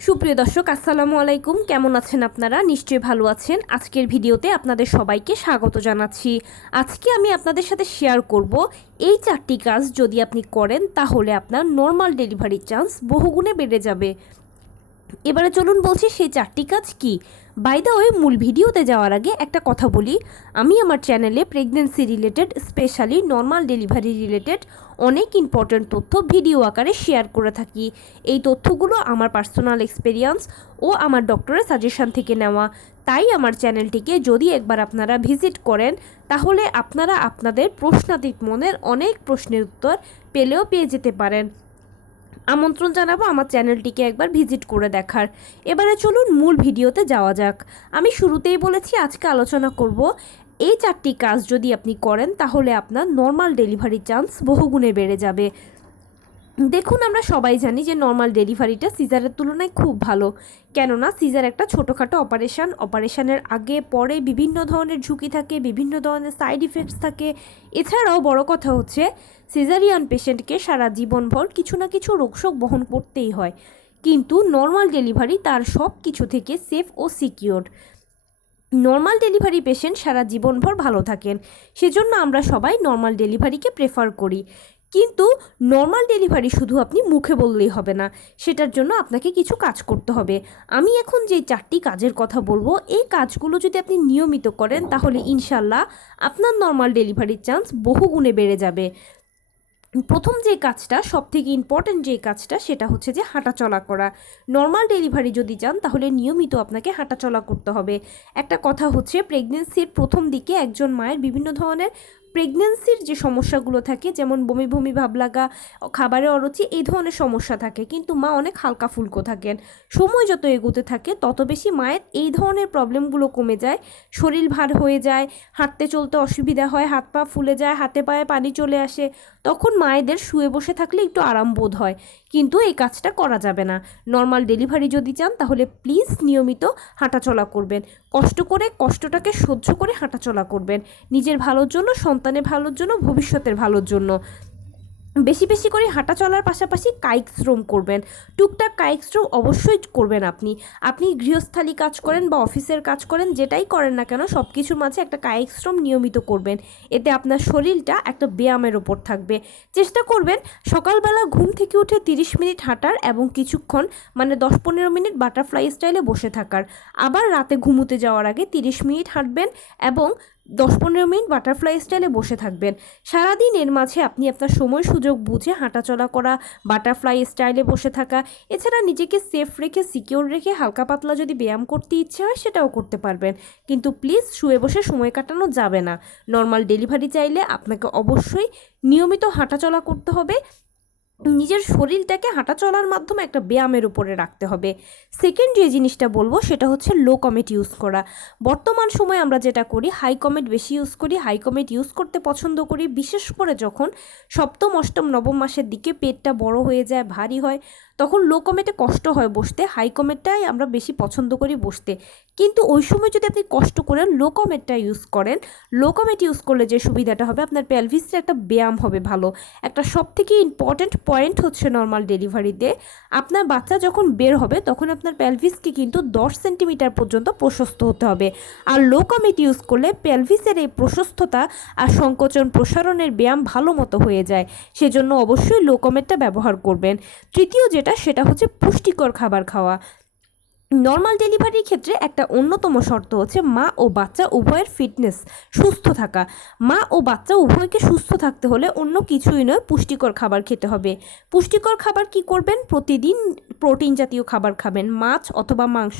সুপ্রিয় দর্শক, আসসালামু আলাইকুম। কেমন আছেন আপনারা? নিশ্চয়ই ভালো আছেন। আজকের ভিডিওতে আপনাদের সবাইকে স্বাগত জানাচ্ছি। আজকে আমি আপনাদের সাথে শেয়ার করব এই 4টি কাজ যদি আপনি করেন তাহলে আপনার নর্মাল ডেলিভারির চান্স বহুগুণে বেড়ে যাবে। এবারে চলুন বলছি সেই 4টি কাজ কি। বাই দ্য ওয়ে, মূল ভিডিওতে যাওয়ার আগে একটা কথা বলি, আমি আমার চ্যানেলে pregnancy related, specially normal delivery related অনেক ইম্পর্ট্যান্ট তথ্য ভিডিও আকারে শেয়ার করে থাকি। এই তথ্যগুলো আমার পার্সোনাল এক্সপেরিয়েন্স ও আমার ডক্টরের সাজেশন থেকে নেওয়া। তাই আমার চ্যানেলটিকে যদি একবার আপনারা ভিজিট করেন তাহলে আপনারা আপনাদের প্রশ্নাতীত মনের অনেক প্রশ্নের উত্তর পেয়ে যেতে পারেন। আমন্ত্রণ জানাবো আমার চ্যানেলটিকে একবার ভিজিট করে দেখার। এবারে চলুন মূল ভিডিওতে যাওয়া যাক। আমি শুরুতেই বলেছি আজকে আলোচনা করব এই 4টি কাজ যদি আপনি করেন তাহলে আপনার নর্মাল ডেলিভারি চান্স বহুগুণে বেড়ে যাবে। দেখুন, আমরা সবাই জানি যে নর্মাল ডেলিভারিটা সিজারের তুলনায় খুব ভালো। কেননা সিজার একটা ছোটোখাটো অপারেশনের আগে পরে বিভিন্ন ধরনের ঝুঁকি থাকে, বিভিন্ন ধরনের সাইড ইফেক্টস থাকে। এছাড়াও বড় কথা হচ্ছে সিজারিয়ান পেশেন্টকে সারা জীবনভর কিছু না কিছু রোগশোক বহন করতেই হয়, কিন্তু নর্মাল ডেলিভারি তার সব কিছু থেকে সেফ ও সিকিউরড। নর্মাল ডেলিভারি পেশেন্ট সারা জীবনভর ভালো থাকেন, সেজন্য আমরা সবাই নর্মাল ডেলিভারিকে প্রেফার করি। কিন্তু নর্মাল ডেলিভারি শুধু আপনি মুখে বললেই হবে না, সেটার জন্য আপনাকে কিছু কাজ করতে হবে। আমি এখন যে 4টি কাজের কথা বলবো, এই কাজগুলো যদি আপনি নিয়মিত করেন তাহলে ইনশাল্লাহ আপনার নর্মাল ডেলিভারির চান্স বহুগুণে বেড়ে যাবে। প্রথম যে কাজটা, সবথেকে ইম্পর্ট্যান্ট যে কাজটা, সেটা হচ্ছে যে হাঁটাচলা করা। নর্মাল ডেলিভারি যদি চান তাহলে নিয়মিত আপনাকে হাঁটাচলা করতে হবে। একটা কথা হচ্ছে, প্রেগনেন্সির প্রথম দিকে একজন মায়ের বিভিন্ন ধরনের প্রেগনেন্সির যে সমস্যাগুলো থাকে, যেমন বমি বমি ভাব লাগা, খাবারে অরুচি, এই ধরনের সমস্যা থাকে, কিন্তু মা অনেক হালকা ফুলকো থাকেন। সময় যত এগোতে থাকে তত বেশি মায়ের এই ধরনের প্রবলেমগুলো কমে যায়, শরীর ভার হয়ে যায়, হাঁটতে চলতে অসুবিধা হয়, হাত পা ফুলে যায়, হাতে পায়ে পানি চলে আসে। তখন মায়েদের শুয়ে বসে থাকলে একটু আরাম বোধ হয়, কিন্তু এই কাজটা করা যাবে না। নর্মাল ডেলিভারি যদি চান তাহলে প্লিজ নিয়মিত হাঁটাচলা করবেন। কষ্ট করে, কষ্টটাকে সহ্য করে হাঁটাচলা করবেন, নিজের ভালোর জন্য, সন্তানের ভালোর জন্য, ভবিষ্যতের ভালোর জন্য। বেশি বেশি করে হাঁটা চলার পাশাপাশি কায়িক শ্রম করবেন। টুকটাক কায়িক শ্রম অবশ্যই করবেন। আপনি গৃহস্থালী কাজ করেন বা অফিসের কাজ করেন, যেটাই করেন না কেন সব কিছুর মাঝে একটা কায়িক শ্রম নিয়মিত করবেন। এতে আপনার শরীরটা একটা ব্যায়ামের ওপর থাকবে। চেষ্টা করবেন সকালবেলা ঘুম থেকে উঠে 30 মিনিট হাঁটার এবং কিছুক্ষণ, মানে 10-15 মিনিট বাটারফ্লাই স্টাইলে বসে থাকার। আবার রাতে ঘুমোতে যাওয়ার আগে 30 মিনিট হাঁটবেন এবং 10-15 মিনিট বাটারফ্লাই স্টাইলে বসে থাকবেন। সারাদিন এর মাঝে আপনি আপনার সময় সুযোগ বুঝে হাঁটাচলা করা, বাটারফ্লাই স্টাইলে বসে থাকা, এছাড়া নিজেকে সেফ রেখে, সিকিউর রেখে হালকা পাতলা যদি ব্যায়াম করতে ইচ্ছে হয় সেটাও করতে পারবেন। কিন্তু প্লিজ শুয়ে বসে সময় কাটানো যাবে না। নর্মাল ডেলিভারি চাইলে আপনাকে অবশ্যই নিয়মিত হাঁটাচলা করতে হবে, নিজের শরীরটাকে হাঁটা চলার মাধ্যমে একটা ব্যায়ামের উপরে রাখতে হবে। সেকেন্ড যে জিনিসটা বলবো সেটা হচ্ছে লো কমেট ইউজ করা। বর্তমান সময়ে আমরা যেটা করি, হাই কমেট বেশি ইউজ করি। হাই কমেট ইউজ করতে পছন্দ করি বিশেষ করে যখন সপ্তম, অষ্টম, নবম মাসের দিকে পেটটা বড় হয়ে যায়, ভারী হয়, তখন লো কমেটে কষ্ট হয় বসতে। হাই কমেটটাই আমরা বেশি পছন্দ করি বসতে। কিন্তু ওই সময় যদি আপনি কষ্ট করেন, লো কমেটটা ইউজ করেন, লো কমেট ইউজ করলে যে সুবিধাটা হবে, আপনার পেলভিসের একটা ব্যায়াম হবে ভালো। একটা সবথেকে ইম্পর্ট্যান্ট পয়েন্ট হচ্ছে নর্মাল ডেলিভারিতে আপনার বাচ্চা যখন বের হবে তখন আপনার পেলভিসকে কিন্তু 10 সেন্টিমিটার পর্যন্ত প্রশস্ত হতে হবে। আর লো কমেট ইউজ করলে পেলভিসের এই প্রশস্ততা আর সংকোচন প্রসারণের ব্যায়াম ভালো মতো হয়ে যায়। সেজন্য অবশ্যই লো কমেটটা ব্যবহার করবেন। তৃতীয় যেটা, সেটা হচ্ছে পুষ্টিকর খাবার খাওয়া। নর্মাল ডেলিভারির ক্ষেত্রে একটা অন্যতম শর্ত হচ্ছে মা ও বাচ্চা উভয়ের ফিটনেস, সুস্থ থাকা। মা ও বাচ্চা উভয়কে সুস্থ থাকতে হলে অন্য কিছুই নয়, পুষ্টিকর খাবার খেতে হবে। পুষ্টিকর খাবার কি করবেন? প্রতিদিন প্রোটিন জাতীয় খাবার খাবেন, মাছ অথবা মাংস,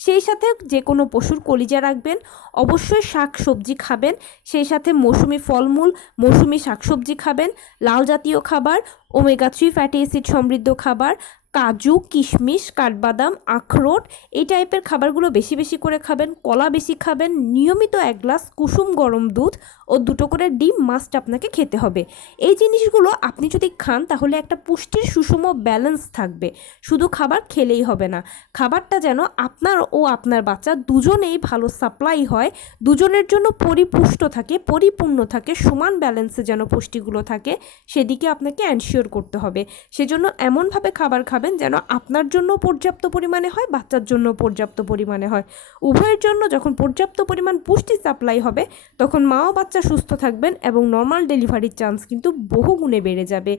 সেই সাথে যে কোনো পশুর কলিজা রাখবেন। অবশ্যই শাক সবজি খাবেন, সেই সাথে মৌসুমি ফলমূল, মৌসুমি শাকসবজি খাবেন। লাল জাতীয় খাবার, ওমেগা 3 ফ্যাটি অ্যাসিড সমৃদ্ধ খাবার, কাজু, কিশমিশ, কাঠবাদাম, আখরোট, এই টাইপের খাবারগুলো বেশি বেশি করে খাবেন। কলা বেশি খাবেন। নিয়মিত 1 গ্লাস কুসুম গরম দুধ ও 2টো করে ডিম মাস্ট আপনাকে খেতে হবে। এই জিনিসগুলো আপনি যদি খান তাহলে একটা পুষ্টির সুষম ব্যালেন্স থাকবে। শুধু খাবার খেলেই হবে না, খাবারটা যেন আপনার ও আপনার বাচ্চা দুজনেই ভালো সাপ্লাই হয়, দুজনের জন্য পরিপুষ্ট থাকে, পরিপূর্ণ থাকে, সমান ব্যালেন্সে যেন পুষ্টিগুলো থাকে, সেদিকে আপনাকে এনশিওর করতে হবে। সেজন্য এমনভাবে খাবার খাবেন খাবেন যেন আপনার জন্য পর্যাপ্ত পরিমাণে হয়, বাচ্চার জন্য পর্যাপ্ত পরিমাণে হয়। উভয়ের জন্য যখন পর্যাপ্ত পরিমাণ পুষ্টি সাপ্লাই হবে তখন মা ও বাচ্চা সুস্থ থাকবেন এবং নর্মাল ডেলিভারির চান্স কিন্তু বহুগুণে বেড়ে যাবে।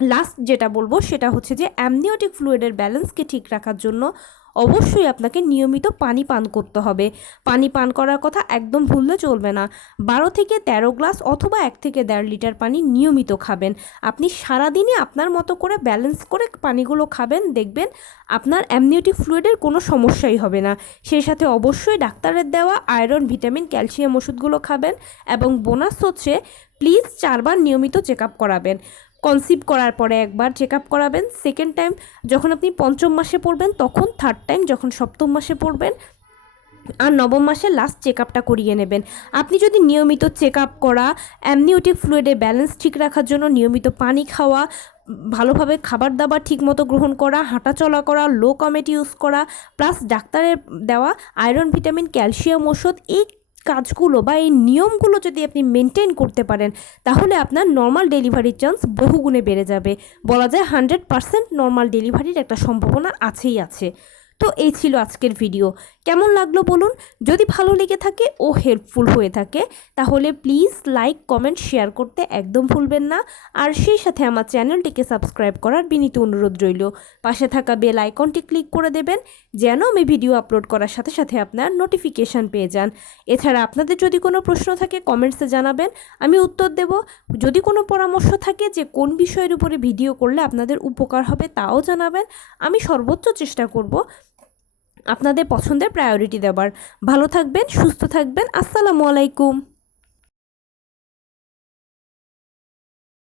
লাস্ট যেটা বলবো সেটা হচ্ছে যে অ্যামনিওটিক ফ্লুইডের ব্যালেন্সকে ঠিক রাখার জন্য অবশ্যই আপনাকে নিয়মিত পানি পান করতে হবে। পানি পান করার কথা একদম ভুললে চলবে না। 12 থেকে 13 গ্লাস অথবা 1 থেকে 1.5 লিটার পানি নিয়মিত খাবেন। আপনি সারাদিনে আপনার মতো করে ব্যালেন্স করে পানিগুলো খাবেন, দেখবেন আপনার অ্যামনিওটিক ফ্লুইডের কোনো সমস্যাই হবে না। সেই সাথে অবশ্যই ডাক্তারের দেওয়া আয়রন, ভিটামিন, ক্যালসিয়াম ওষুধগুলো খাবেন এবং বোনাস হচ্ছে প্লিজ 4 বার নিয়মিত চেক আপ করাবেন। কনসিভ করার পরে একবার চেক আপ করাবেন, সেকেন্ড টাইম যখন আপনি পঞ্চম মাসে পড়বেন তখন, থার্ড টাইম যখন সপ্তম মাসে পড়বেন, আর নবম মাসে লাস্ট চেক আপটা করিয়ে নেবেন। আপনি যদি নিয়মিত চেক আপ করা, অ্যামনিওটিক ফ্লুইডে ব্যালেন্স ঠিক রাখার জন্য নিয়মিত পানি খাওয়া, ভালোভাবে খাবার দাবার ঠিকমতো গ্রহণ করা, হাঁটাচলা করা, লো কমেট ইউজ করা, প্লাস ডাক্তারের দেওয়া আয়রন, ভিটামিন, ক্যালসিয়াম ওষুধ, এই কাজগুলো বা এই নিয়মগুলো যদি আপনি মেনটেন করতে পারেন তাহলে আপনার নর্মাল ডেলিভারির চান্স বহুগুণে বেড়ে যাবে। বলা যায় 100% নর্মাল ডেলিভারির একটা সম্ভাবনা আছেই আছে। তো এই ছিল আজকের ভিডিও। কেমন লাগলো বলুন। যদি ভালো লেগে থাকে ও হেল্পফুল হয়ে থাকে তাহলে প্লিজ লাইক, কমেন্ট, শেয়ার করতে একদম ভুলবেন না। আর সেই সাথে আমার চ্যানেলটিকে সাবস্ক্রাইব করার বিনীত অনুরোধ রইল। পাশে থাকা বেল আইকনটি ক্লিক করে দেবেন যেন আমি ভিডিও আপলোড করার সাথে সাথে আপনার নোটিফিকেশান পেয়ে যান। এছাড়া আপনাদের যদি কোনো প্রশ্ন থাকে কমেন্টসে জানাবেন, আমি উত্তর দেব। যদি কোনো পরামর্শ থাকে যে কোন বিষয়ের উপরে ভিডিও করলে আপনাদের উপকার হবে তাও জানাবেন। আমি সর্বোচ্চ চেষ্টা করব আপনাদের পছন্দের প্রায়োরিটি দেবার। ভালো থাকবেন, সুস্থ থাকবেন। আসসালামু আলাইকুম।